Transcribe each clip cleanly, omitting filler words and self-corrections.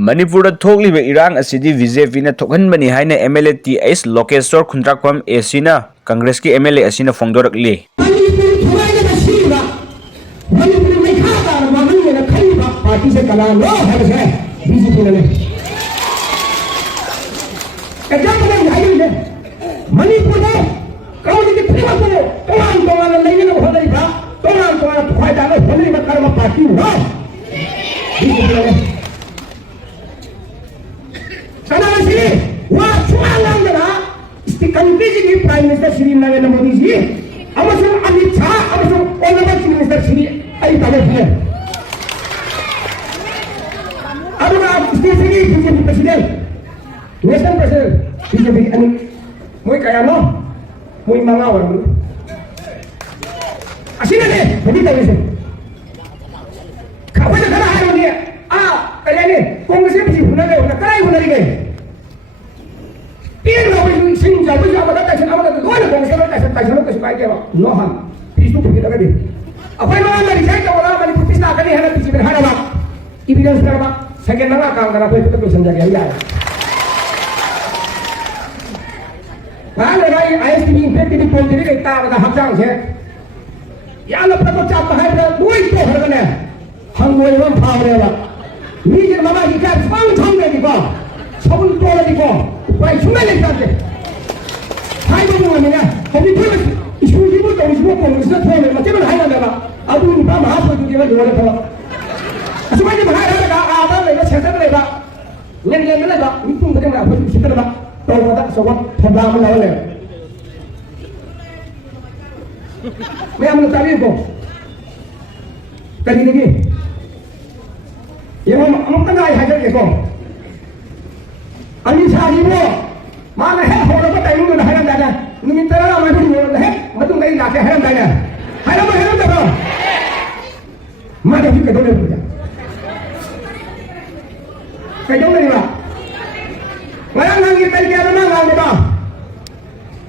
Manipur Thokhalbani Irang asidi BJP na Thokhalbani haina MLA TS Lokeshwor Khundrakpam AC na Congress ki MLA asina phongdorakli. Party से कला लो है BJP ने क्या बोले भाई ने मणिपुर में कौन सी फिल्म को तोड़ान लेने को हो रही था तोड़ान फायदा डालो होने में कर्म पार्टी हो बीजेपी ने सनासी वह चुनाव लड़ा इसकी कंट्री की प्राइम मिनिस्टर श्री नरेंद्र मोदी जी अवसर अमित शाह अवसर honourable chief minister Shri Amit Shah BJP Presiden, National President, BJP ani, muy kaya no, muy mangawan mo. Asina ne, hindi tayo siya. Kapag nakarahan niya, kaya ne, kung kasi BJP na kayo, nakarahan mo na rin kayo. Pina na ako yung sinja, kung siya matatayo siya naman natin, doon na kung siya matatayo siya kasi kaya kayo, no ham, piso po kita ka din. Ako yung mga narisay ka, wala manipupis na kanihan at BJP na hanawa, evidence na naman. Second nggak akan karena itu terus menjaga dia. Kalau lagi ayat ini impet di politik kita ada hak jang sih. Ya lo perlu cap bahaya duit tu harganya. Hangway orang power lah. Ni jadi mama ikat sepang thang ni kau, sabun tola ni kau, upaya cuma ni kau. Hai tu mana ni? Kami tu isu tu semua pun isu tu macam mana hai nak? Aduh ni pam hap tu dia dua lepas. Semua ni bahaya ada ada lagi cerita lagi. Yang lagi itu mungkin apa cerita lagi. Tahu tak sobat problem lawan. Saya mau tanya kau. Tadi ni. Yang mau tanya hajar kau. Ani cari mo. Mana heh orang apa tahu mana haram dah. Ni minta lah mana pun heh. Macam kau nak haram dah. Haram dah. Mana kita dulu punya. Kaya ni ba? Wala nang ngitay kaya na nang di ba?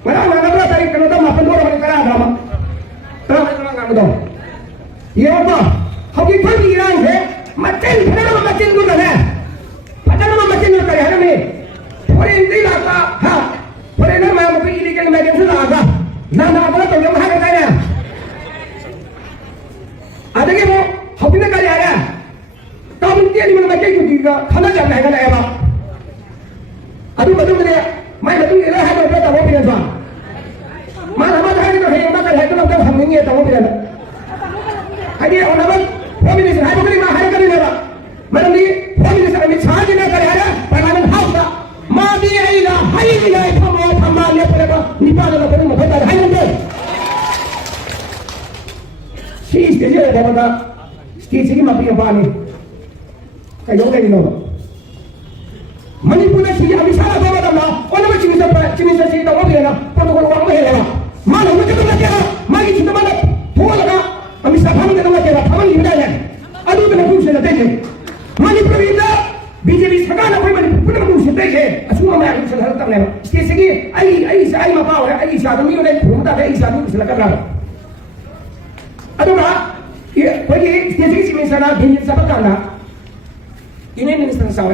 Wala nang nabra tayo kano daw mapandura ka kaya drama. Tara ka nang ngamo daw. Iyo ba? Hagi pa ni Iran he, matin padala matin ko na he. Padala matin ko kaya ni. Pore hindi la ka ha. Pore na ma mo illegal medium sa aga. Na ba to yung mahal kaya. Adagi mo, hagi na kaya ya. Kamu dia di mana macam itu juga, kalau jangan nak nak apa? Aduh betul dia, mai betul dia lah ada berapa tahu pilih tuan. Mana hari itu hari mana hari itu kita hamilnya tahu pilih. Hari orang apa? Pemilik hari itu kita hari kali apa? Mana ni pemilik kami charge nak kali ada, parliament house dah. Mati hari lah, hari ni lah itu mau pembaliknya pada nipa dalam pada mau pada hari ni. Si istri dia dah pada, istri ni mati apa ni? Kayo kayo no. Manipur na siya abi sala bawa dama. Ono ba chinisa siya tawo biya na. Protocol wa mo hela. Mana mo kito na kaya. Magi chita mana. Thola ka. Ami sa phang ka na kaya. Phang ni dala. Adu na ku sila tete. Manipur ida BJP sagana koi manipur na ku sila tete. Asuma ma ku sila harta na. Iske sige ai sa ai ma pawa ai sa do mi ne phumta ai sa do sila kabra. Adu na. Ye koi iske sige si misana bin sa bakana. Ini minister sawe.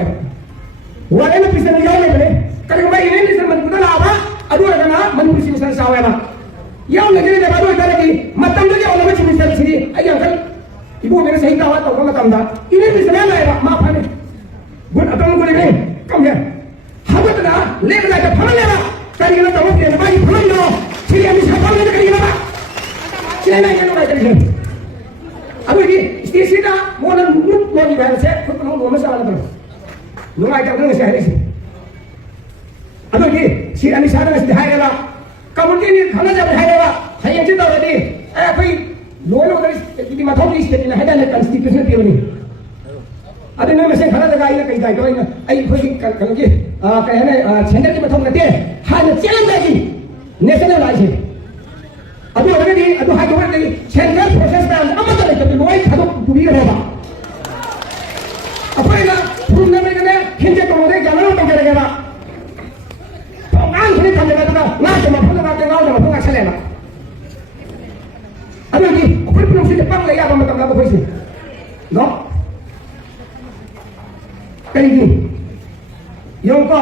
Wala na pisa na yaw na bale. Kaya ba ini minister man kuda laba? Adu na na man minister sawe ba. Yaw na gani na adu ita lagi. Matam lagi wala ba minister sini. Ayang kan. Ibu mere sahi tawa taw matam da. Ini minister na ba ma pa ni. Gun atong ko ni. Come here. Habat na le na ka phala ba. Kani na tawo ni na ba ni phala no. Sini ami sa phala na kani na ba. Sini na yan na kani. Aduh ini istri dah mau nunggu mau di bahasa saya, kau mau masalah apa? Nunggu aja nunggu saya ini. Aduh ini si Ani sana mesti hai lah. Kamu ini kalau jadi hai lah, saya cerita tadi. Apa ini? Lolo dari di matau di sini hai dah lepas di pesawat ini. Aduh ini masih kalau ada gaya kayak itu ini. Ayo kalau ni, kayak ni cendera di matau nanti, hanya jalan lagi. Nasional lagi. Aduh orang ni, aduh hai orang ni, cendera proses dah amat ada tapi luai kaduk budi apa? Apa ini? Belum nampak ni, hinja kemudian jalan apa kira-kira? Pengang ni kamera tu dah, nak cuma pun nak tengok, cuma pun nak selena. Aduh ni, apa belum sih depan lagi apa macam apa sih? No? कहीं योग को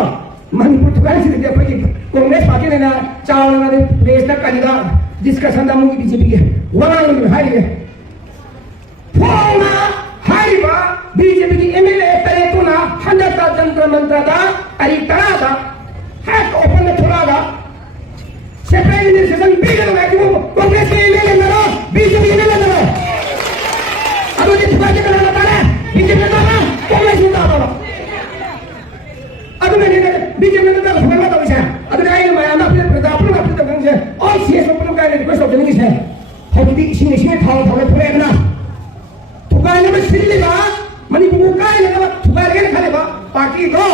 मणिपुर थोड़ा सी देखिए कोई Congress party ने ना चावल वाले देश तक करेगा डिस्कशन दामों की बीजेपी है वहाँ उन्हें हाई है फोना हाई बा बीजेपी की एमएलए तले तो ना 100 जंतर मंत्र दा अरी तरा दा हैक ओपन में थोड़ा दा सेपरेट इनिशिएशन बीजेपी में क्यों कांग्रेस के एमएलए ना बीजेपी एमएलए ना अब ये थोड़ा के करना तारा बीजेपी ना कांग्रेस ना तारा अब मैंने बीजेपी में तो समझ में तो विषय अब नहीं मैं ना अपने प्रताप ना अपने तक से और सीएस ओपन का रिक्वेस्ट होने की है हम भी इसी थाल थोड़े ना थुकाने में सिल्ली बा मणिपुर का लगा थुकाने के खाने बा पार्टी को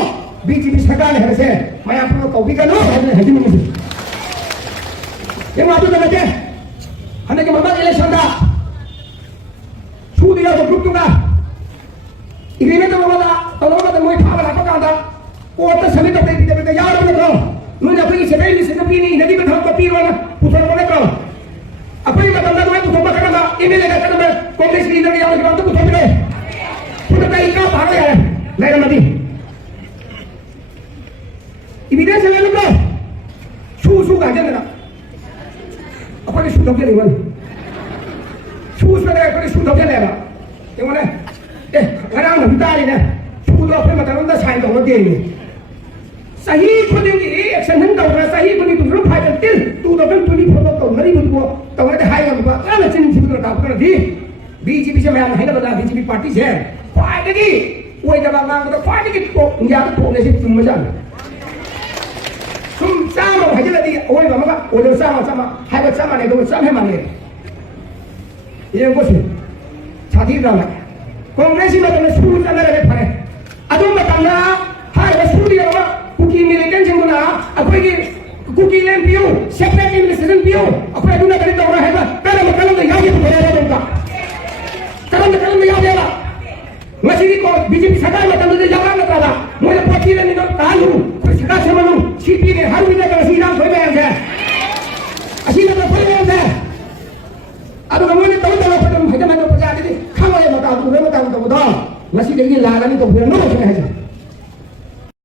बीजेपी सरकार है से मैं आपको कॉपी का नो है जी मुझे ये बात तो लगे हमने के मम्मा इलेक्शन का छू दिया तो ग्रुप दूंगा एग्रीमेंट में वाला तो लोगों ने मोई फाड़ रखा था वो तो सभी तो बीजेपी यार अपने को मुझे अपनी सेवेल से तो पीनी नदी में था पी वाला उधर बोले करो अपनी मतलब मैं तो पकड़ा था एमएलए का करना कांग्रेस की लीडर के आने के बाद तो कुछ मिले तो कहीं का भाग गया लेकिन नदी इविडेंस है लोग शू का जंगला अपने शू तो क्या नहीं शू में अपने शू तो क्या लेगा ये बोले ए घर आना बिता रही ना शू तो अपने मतलब उनका साइन तो होते ही सही खुद की एक्शन नहीं कर रहा सही खुद की दूसरों फाइटर टिल 2024 तो नहीं खुद को तो वो हाई का बात ना चिन्ह चिन्ह का काम कर दी बीजेपी से मैं है ना बता बीजेपी पार्टी से फाइट की वो जब आप तो फाइट की तो या तो ने से तुम मजा तुम सामा है जल्दी वो बाबा वो जो सामा है वो सामा ने तो सब है माने ये कुछ छाती डाला कांग्रेस में तो स्कूल चला रहे फरे अदम बताना हाय वो स्कूल ये कुकी मिलिटेंट जिंगुना अकोई की कुकी लेन पियो सेपरेट इन्वेस्टमेंट पियो अकोई दुना करी तो रहा है ना कलम तो याद है तो उनका कलम याद है मसीदी को बीजेपी सरकार में तंदुरुस्त जवाब न करा मुझे पार्टी ने निकल कालू कुछ सरकार से मनु सीपी ने हर विधि का सीधा कोई बयान है असी ने तो कोई बयान है अब मुझे तो भजन में तो प्रजा दी खाओ ये बता दूं मैं बताऊं तो मसीदी की लाला नहीं तो फिर नो है